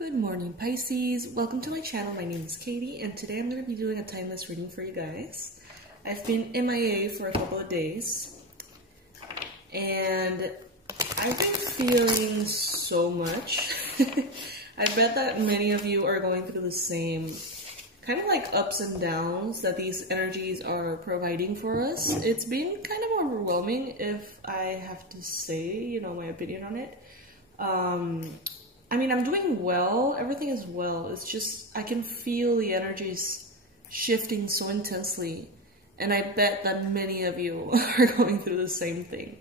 Good morning, Pisces. Welcome to my channel. My name is Katie, and today I'm going to be doing a timeless reading for you guys. I've been MIA for a couple of days, and I've been feeling so much. I bet that many of you are going through the same kind of like ups and downs that these energies are providing for us. It's been kind of overwhelming, if I have to say, my opinion on it. I mean, I'm doing well. Everything is well. It's just, I can feel the energies shifting so intensely. And I bet that many of you are going through the same thing.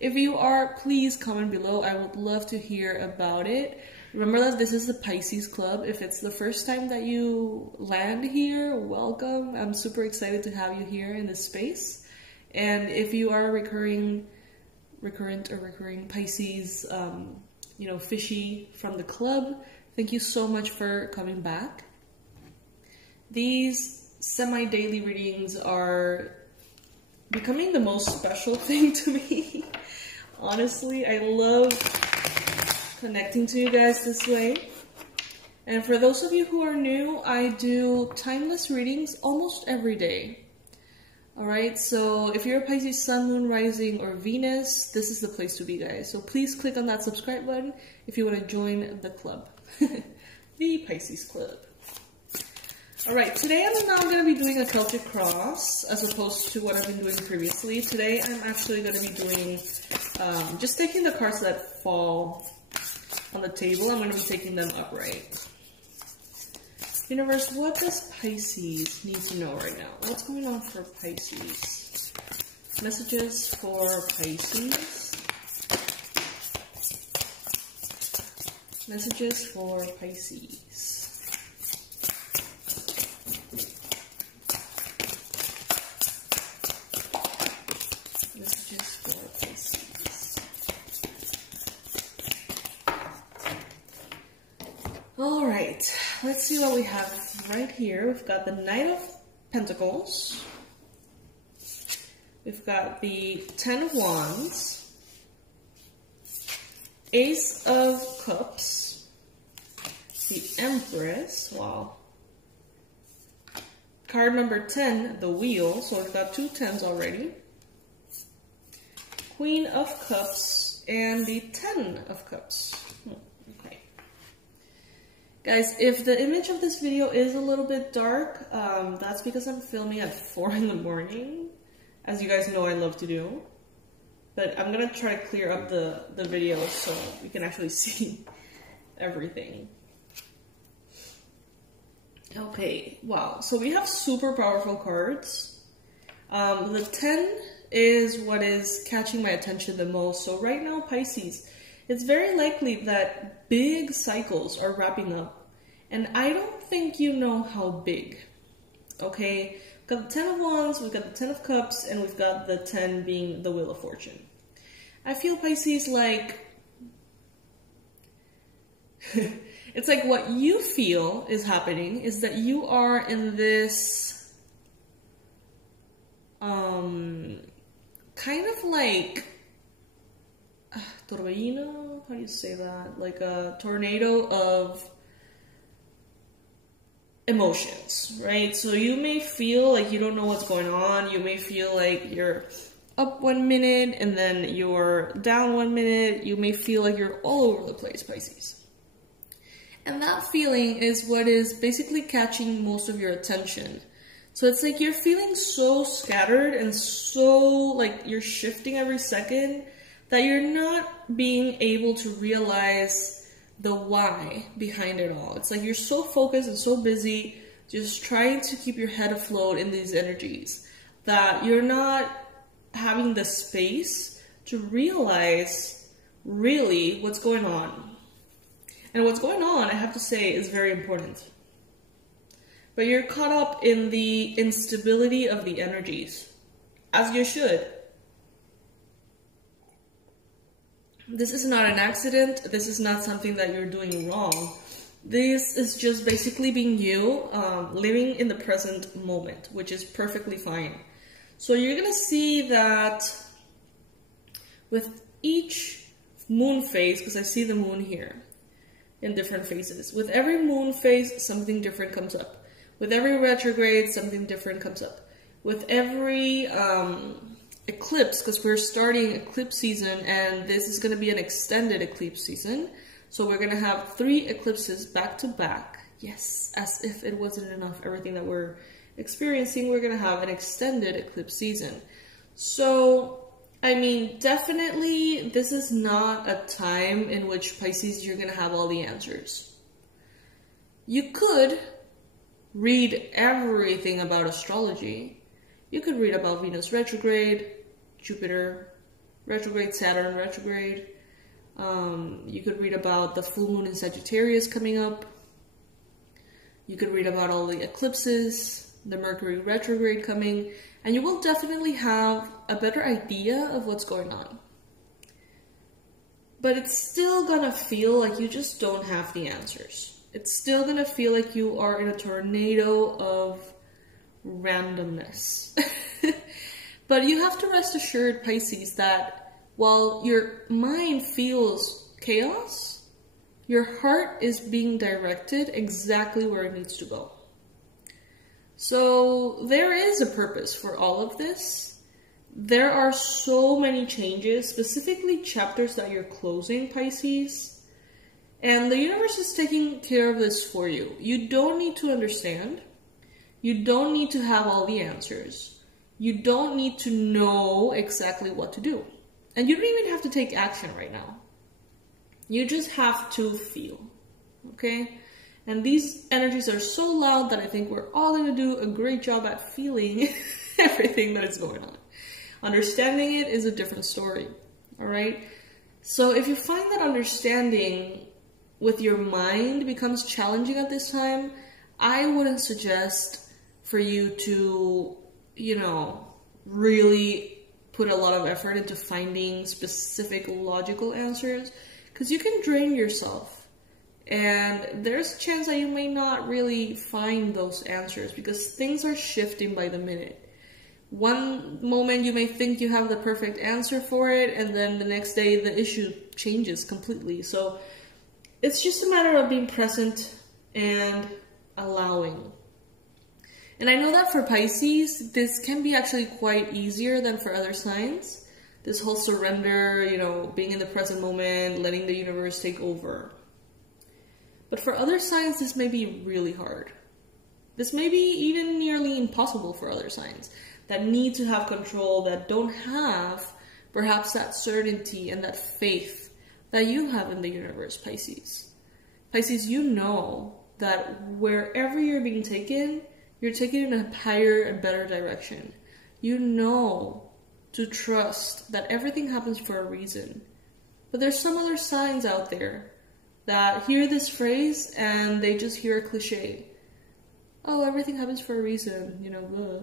If you are, please comment below. I would love to hear about it. Remember that this is the Pisces Club. If it's the first time that you land here, welcome. I'm super excited to have you here in this space. And if you are a recurring Pisces, fishy from the club, thank you so much for coming back. These semi-daily readings are becoming the most special thing to me. Honestly, I love connecting to you guys this way. And for those of you who are new, I do timeless readings almost every day. Alright, so if you're a Pisces Sun, Moon, Rising, or Venus, this is the place to be, guys. So please click on that subscribe button if you want to join the club. The Pisces Club. Alright, today I'm not going to be doing a Celtic cross as opposed to what I've been doing previously. Today I'm actually going to be doing, just taking the cards that fall on the table. I'm going to be taking them upright. Universe, what does Pisces need to know right now? What's going on for Pisces? Messages for Pisces. Messages for Pisces. Messages for Pisces. All right. Let's see what we have right here. We've got the Knight of Pentacles. We've got the Ten of Wands. Ace of Cups. The Empress. Wow. Card number 10, the Wheel. So we've got two 10s already. Queen of Cups and the Ten of Cups. Guys, if the image of this video is a little bit dark, that's because I'm filming at 4 in the morning. As you guys know, I love to do. But I'm going to try to clear up the video so we can actually see everything. Okay, wow. So we have super powerful cards. The 10 is what is catching my attention the most. So right now, Pisces, it's very likely that big cycles are wrapping up. And I don't think you know how big. Okay? We've got the 10 of Wands, we've got the 10 of Cups, and we've got the 10 being the Wheel of Fortune. I feel, Pisces, like... it's like what you feel is happening is that you are in this... kind of like... torbellino? How do you say that? Like a tornado of emotions, right? So you may feel like you don't know what's going on. You may feel like you're up 1 minute and then you're down 1 minute. You may feel like you're all over the place, Pisces. And that feeling is what is basically catching most of your attention. So it's like you're feeling so scattered and so like you're shifting every second that you're not being able to realize the why behind it all. It's like you're so focused and so busy just trying to keep your head afloat in these energies that you're not having the space to realize really what's going on. And what's going on, I have to say, is very important. But you're caught up in the instability of the energies, as you should. This is not an accident. This is not something that you're doing wrong. This is just basically being you, living in the present moment, which is perfectly fine. So you're going to see that with each moon phase, because I see the moon here, in different phases. With every moon phase, something different comes up. With every retrograde, something different comes up. With every eclipse, because we're starting eclipse season, and this is going to be an extended eclipse season. So we're going to have 3 eclipses back to back. Yes, as if it wasn't enough, everything that we're experiencing, we're going to have an extended eclipse season. So, I mean, definitely this is not a time in which Pisces, you're going to have all the answers. You could read everything about astrology. You could read about Venus retrograde, Jupiter retrograde, Saturn retrograde. You could read about the full moon in Sagittarius coming up. You could read about all the eclipses, the Mercury retrograde coming, and you will definitely have a better idea of what's going on. But it's still gonna feel like you just don't have the answers. It's still gonna feel like you are in a tornado of randomness. But you have to rest assured, Pisces, that while your mind feels chaos, your heart is being directed exactly where it needs to go. So there is a purpose for all of this. There are so many changes, specifically chapters that you're closing, Pisces. And the universe is taking care of this for you. You don't need to understand. You don't need to have all the answers. You don't need to know exactly what to do. And you don't even have to take action right now. You just have to feel, okay? And these energies are so loud that I think we're all going to do a great job at feeling everything that is going on. Understanding it is a different story, all right? So if you find that understanding with your mind becomes challenging at this time, I wouldn't suggest for you to, you know, really put a lot of effort into finding specific logical answers, because you can drain yourself. And there's a chance that you may not really find those answers because things are shifting by the minute. One moment you may think you have the perfect answer for it, and then the next day the issue changes completely. So it's just a matter of being present and allowing. And I know that for Pisces, this can be actually quite easier than for other signs. This whole surrender, you know, being in the present moment, letting the universe take over. But for other signs, this may be really hard. This may be even nearly impossible for other signs that need to have control, that don't have perhaps that certainty and that faith that you have in the universe, Pisces. Pisces, you know that wherever you're being taken, you're taken in a higher and better direction. You know to trust that everything happens for a reason. But there's some other signs out there that hear this phrase and they just hear a cliche. Oh, everything happens for a reason, you know, blah.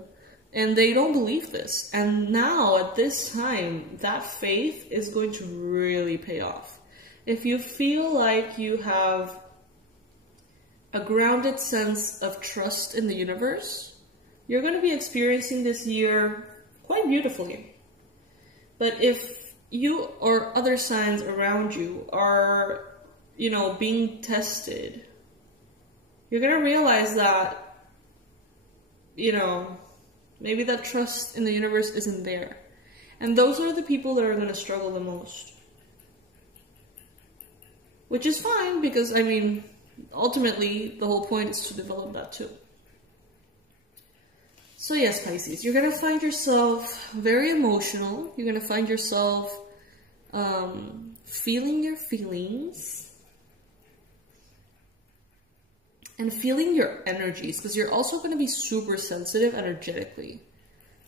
And they don't believe this. And now, at this time, that faith is going to really pay off. If you feel like you have a grounded sense of trust in the universe, you're going to be experiencing this year quite beautifully. But if you or other signs around you are, you know, being tested, you're going to realize that, you know, maybe that trust in the universe isn't there. And those are the people that are going to struggle the most. Which is fine, because, I mean, ultimately, the whole point is to develop that too. So yes, Pisces, you're going to find yourself very emotional. You're going to find yourself feeling your feelings and feeling your energies, because you're also going to be super sensitive energetically.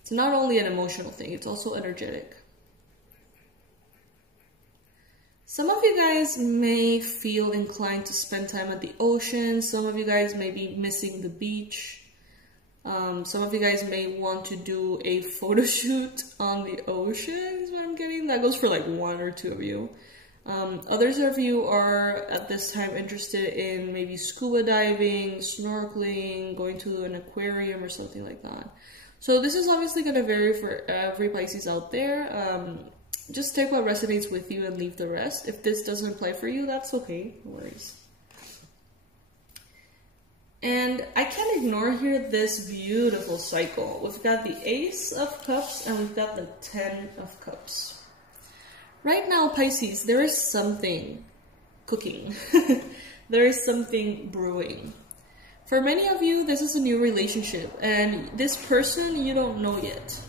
It's not only an emotional thing, it's also energetic. Some of you guys may feel inclined to spend time at the ocean. Some of you guys may be missing the beach. Some of you guys may want to do a photo shoot on the ocean, is what I'm getting. That goes for like 1 or 2 of you. Others of you are at this time interested in maybe scuba diving, snorkeling, going to an aquarium or something like that. So this is obviously going to vary for every Pisces out there. Just take what resonates with you and leave the rest. If this doesn't apply for you, that's okay, no worries. And I can't ignore here this beautiful cycle. We've got the Ace of Cups and we've got the 10 of Cups. Right now, Pisces, there is something cooking. There is something brewing. For many of you, this is a new relationship, and this person you don't know yet.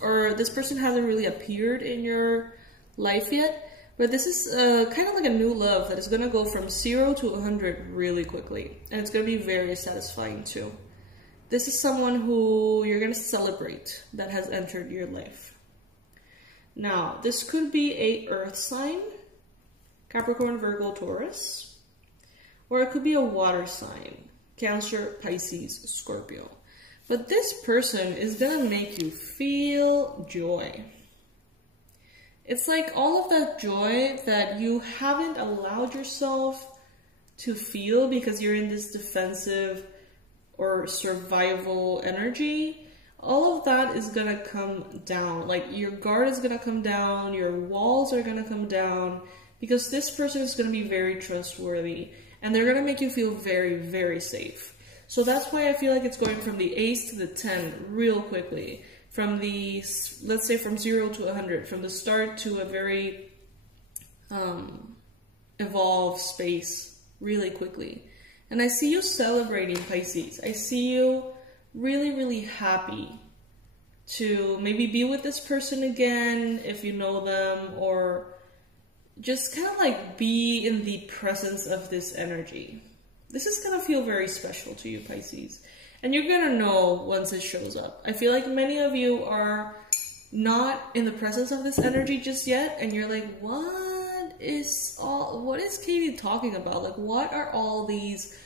Or this person hasn't really appeared in your life yet, but this is kind of like a new love that is going to go from 0 to 100 really quickly, and it's going to be very satisfying too. This is someone who you're going to celebrate that has entered your life. Now, this could be a earth sign, Capricorn, Virgo, Taurus, or it could be a water sign, Cancer, Pisces, Scorpio. But this person is gonna make you feel joy. It's like all of that joy that you haven't allowed yourself to feel because you're in this defensive or survival energy. All of that is gonna come down. Like your guard is gonna come down, your walls are gonna come down, because this person is gonna be very trustworthy. And they're going to make you feel very, very safe. So that's why I feel like it's going from the Ace to the 10 real quickly. From the, let's say from 0 to 100. From the start to a very evolved space really quickly. And I see you celebrating, Pisces. I see you really, really happy to maybe be with this person again if you know them, or just kind of like be in the presence of this energy. This is gonna feel very special to you, Pisces. And you're gonna know once it shows up. I feel like many of you are not in the presence of this energy just yet, and you're like, what is Katie talking about? Like, what are all these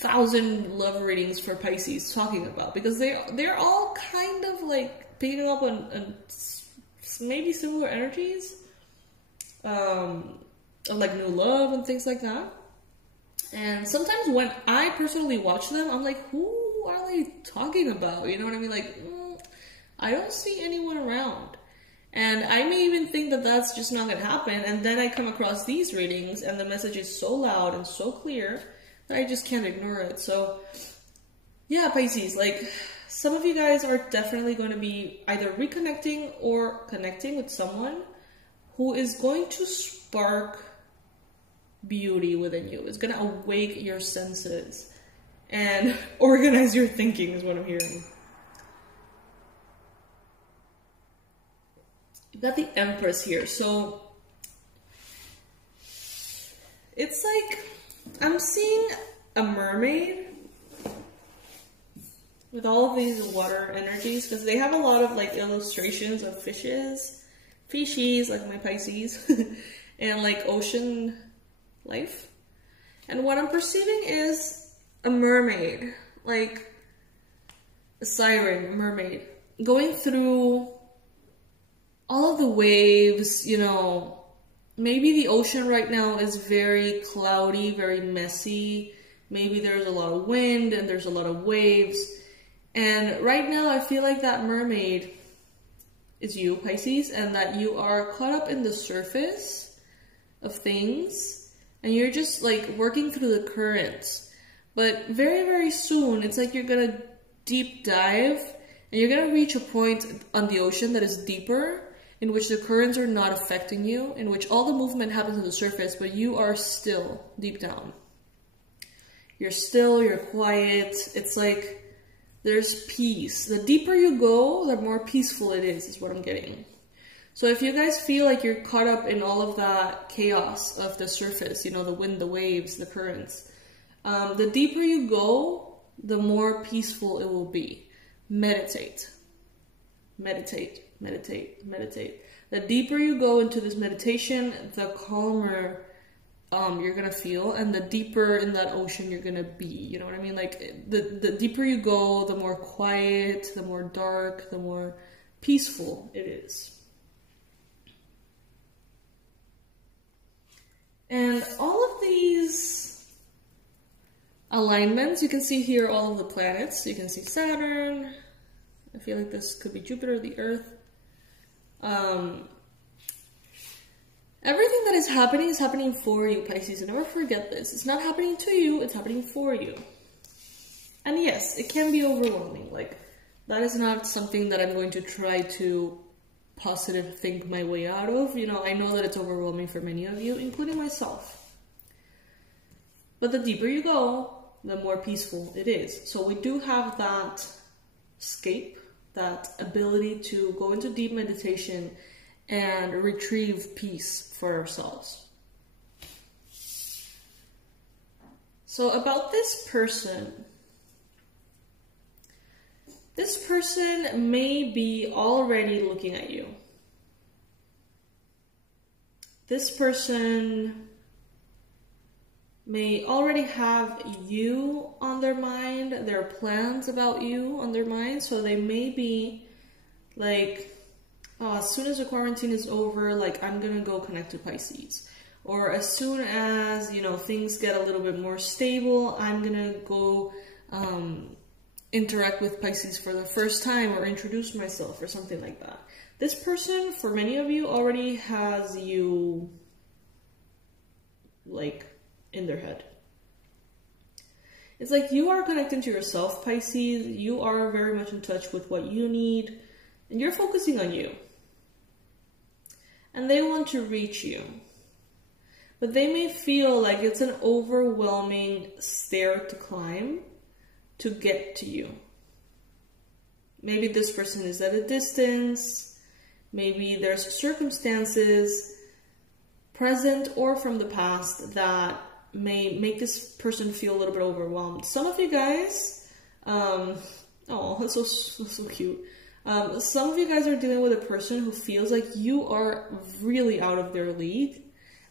1,000 love readings for Pisces talking about? Because they're all kind of like picking up on maybe similar energies. Like new love and things like that. And sometimes when I personally watch them, I'm like, who are they talking about? You know what I mean? Like, I don't see anyone around. And I may even think that that's just not gonna happen, and then I come across these readings and the message is so loud and so clear that I just can't ignore it. So yeah, Pisces, like some of you guys are definitely going to be either reconnecting or connecting with someone who is going to spark beauty within you. It's going to awake your senses and organize your thinking is what I'm hearing. You've got the Empress here. So it's like I'm seeing a mermaid with all of these water energies, because they have a lot of like illustrations of fishes like my Pisces, and like ocean life. And what I'm perceiving is a mermaid, like a siren, mermaid, going through all of the waves, you know. Maybe the ocean right now is very cloudy, very messy. Maybe there's a lot of wind and there's a lot of waves. And right now I feel like that mermaid is you, Pisces, and that you are caught up in the surface of things and you're just like working through the currents. But very, very soon, it's like you're gonna deep dive and you're gonna reach a point on the ocean that is deeper, in which the currents are not affecting you, in which all the movement happens on the surface, but you are still deep down. You're still, you're quiet. It's like there's peace. The deeper you go, the more peaceful it is what I'm getting. So if you guys feel like you're caught up in all of that chaos of the surface, you know, the wind, the waves, the currents, the deeper you go, the more peaceful it will be. Meditate. Meditate, meditate, meditate. The deeper you go into this meditation, the calmer you're gonna feel, and the deeper in that ocean you're gonna be. You know what I mean? Like the deeper you go, the more quiet, the more dark, the more peaceful it is. And all of these alignments, you can see here all of the planets. You can see Saturn. I feel like this could be Jupiter, the Earth. Everything that is happening for you, Pisces. And never forget this. It's not happening to you, it's happening for you. And yes, it can be overwhelming. Like, that is not something that I'm going to try to positive think my way out of. You know, I know that it's overwhelming for many of you, including myself. But the deeper you go, the more peaceful it is. So we do have that escape, that ability to go into deep meditation and retrieve peace for ourselves. So about this person may be already looking at you. This person may already have you on their mind, their plans about you on their mind, so they may be like, oh, as soon as the quarantine is over, like, I'm gonna go connect to Pisces. Or as soon as, you know, things get a little bit more stable, I'm gonna go interact with Pisces for the first time or introduce myself or something like that. This person, for many of you, already has you, like, in their head. It's like you are connecting to yourself, Pisces. You are very much in touch with what you need, and you're focusing on you. And they want to reach you. But they may feel like it's an overwhelming stair to climb to get to you. Maybe this person is at a distance. Maybe there's circumstances, present or from the past, that may make this person feel a little bit overwhelmed. Some of you guys, oh, that's so cute. Some of you guys are dealing with a person who feels like you are really out of their league.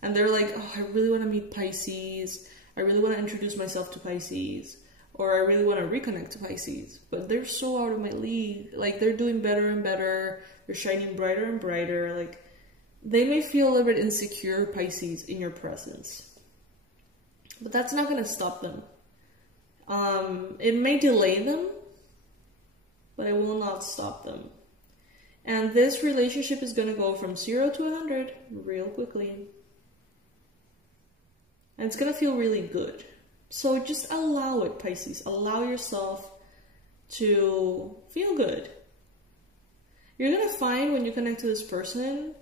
And they're like, oh, I really want to meet Pisces. I really want to introduce myself to Pisces. Or I really want to reconnect to Pisces. But they're so out of my league. Like, they're doing better and better. They're shining brighter and brighter. Like, they may feel a little bit insecure, Pisces, in your presence. But that's not going to stop them. It may delay them, but it will not stop them. And this relationship is going to go from 0 to 100 real quickly. And it's going to feel really good. So just allow it, Pisces. Allow yourself to feel good. You're going to find when you connect to this person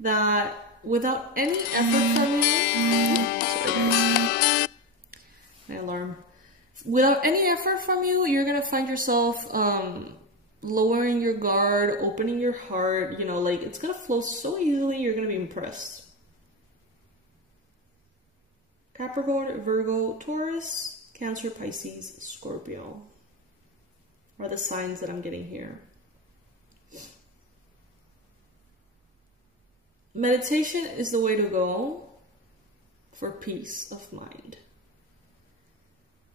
that without any effort from you... Sorry, guys. My alarm. Without any effort from you, you're going to find yourself lowering your guard, opening your heart. You know, like, it's going to flow so easily, you're going to be impressed. Capricorn, Virgo, Taurus, Cancer, Pisces, Scorpio are the signs that I'm getting here. Meditation is the way to go for peace of mind.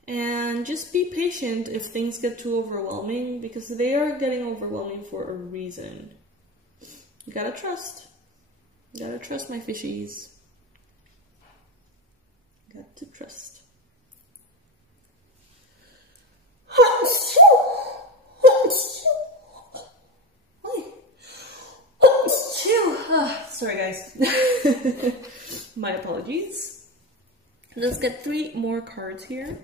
And just be patient if things get too overwhelming, because they are getting overwhelming for a reason. You gotta trust. You gotta trust, my fishies. Got to trust. Sorry, guys. My apologies. Let's get 3 more cards here.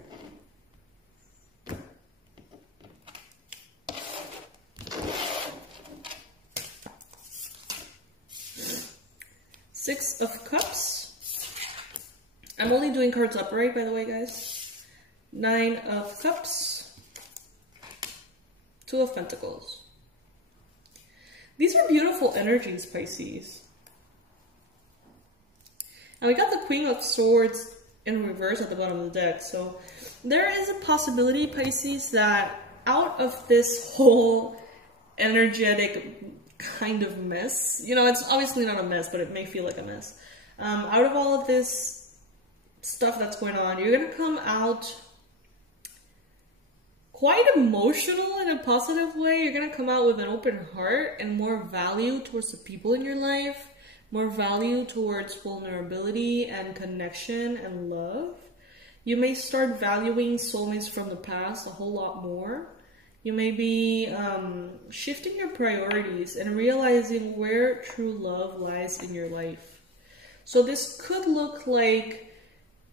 Six of Cups. I'm only doing cards upright, by the way, guys. 9 of Cups. 2 of Pentacles. These are beautiful energies, Pisces. And we got the Queen of Swords in reverse at the bottom of the deck. So there is a possibility, Pisces, that out of this whole energetic kind of mess, you know, it's obviously not a mess, but it may feel like a mess. Out of all of this stuff that's going on, you're going to come out quite emotional in a positive way. You're going to come out with an open heart and more value towards the people in your life, more value towards vulnerability and connection and love. You may start valuing soulmates from the past a whole lot more. You may be shifting your priorities and realizing where true love lies in your life. So this could look like,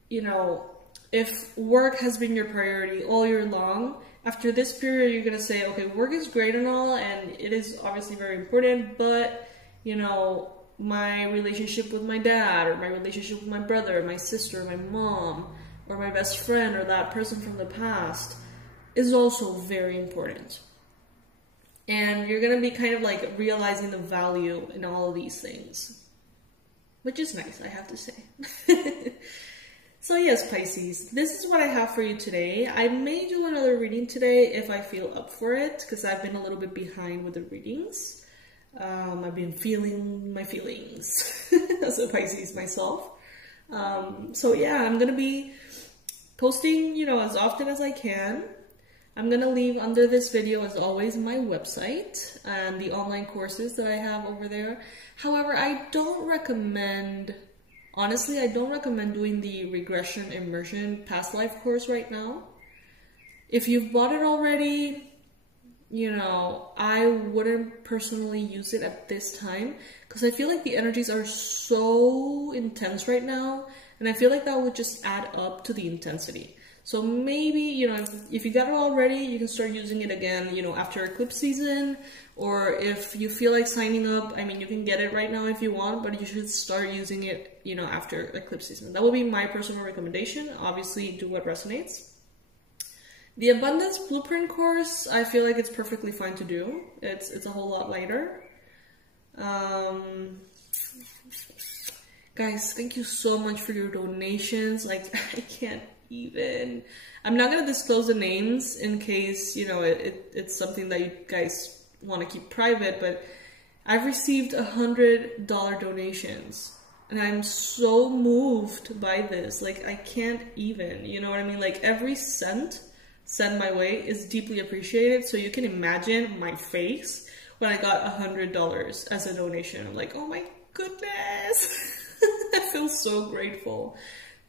you know, if work has been your priority all year long, after this period, you're gonna say, okay, work is great and all, and it is obviously very important, but, you know, my relationship with my dad, or my relationship with my brother, my sister, my mom, or my best friend, or that person from the past is also very important. And you're gonna be kind of like realizing the value in all of these things, which is nice, I have to say. So yes, Pisces, this is what I have for you today. I may do another reading today if I feel up for it, because I've been a little bit behind with the readings. I've been feeling my feelings as a Pisces myself. So yeah, I'm gonna be posting, you know, as often as I can. I'm gonna leave under this video, as always, my website and the online courses that I have over there. However, I don't recommend, honestly, I don't recommend doing the regression immersion past life course right now. If you've bought it already, you know, I wouldn't personally use it at this time, because I feel like the energies are so intense right now, and I feel like that would just add up to the intensity. So maybe, you know, if you got it already, you can start using it again, you know, after eclipse season. Or if you feel like signing up, I mean, you can get it right now if you want, but you should start using it, you know, after eclipse season. That would be my personal recommendation. Obviously, do what resonates. The Abundance Blueprint course, I feel like it's perfectly fine to do. It's a whole lot lighter. Guys, thank you so much for your donations. Like, I can't even. I'm not gonna disclose the names in case, you know, it's something that you guys want to keep private, but I've received $100 donations, and I'm so moved by this. Like, I can't even, you know what I mean? Like, every cent sent my way is deeply appreciated. So you can imagine my face when I got $100 as a donation. I'm like, oh my goodness. I feel so grateful.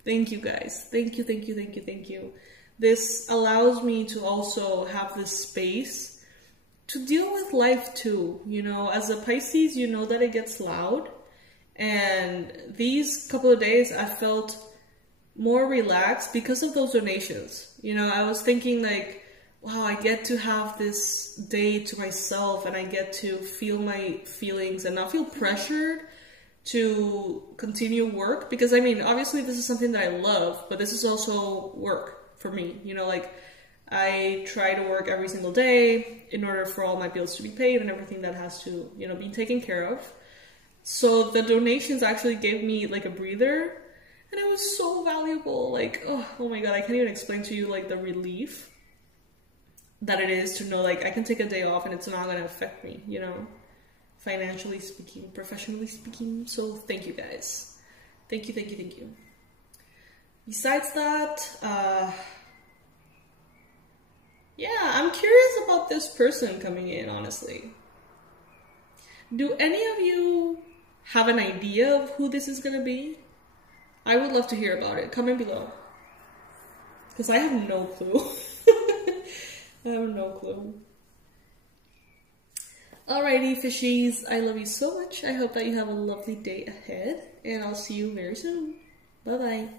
Thank you guys. Thank you, thank you, thank you, thank you. This allows me to also have this space to deal with life too. You know, as a Pisces, you know that it gets loud. And these couple of days, I felt more relaxed because of those donations. You know, I was thinking like, wow, I get to have this day to myself, and I get to feel my feelings and not feel pressured to continue work. Because I mean, obviously this is something that I love, but this is also work for me. You know, like, I try to work every single day in order for all my bills to be paid and everything that has to, you know, be taken care of. So the donations actually gave me like a breather, and it was so valuable. Like, oh my God, I can't even explain to you like the relief that it is to know like I can take a day off and it's not gonna affect me, you know, financially speaking, professionally speaking. So thank you guys. Thank you, thank you, thank you. Besides that, yeah, I'm curious about this person coming in, honestly. Do any of you have an idea of who this is gonna be? I would love to hear about it. Comment below. Because I have no clue. I have no clue. Alrighty, fishies. I love you so much. I hope that you have a lovely day ahead. And I'll see you very soon. Bye-bye.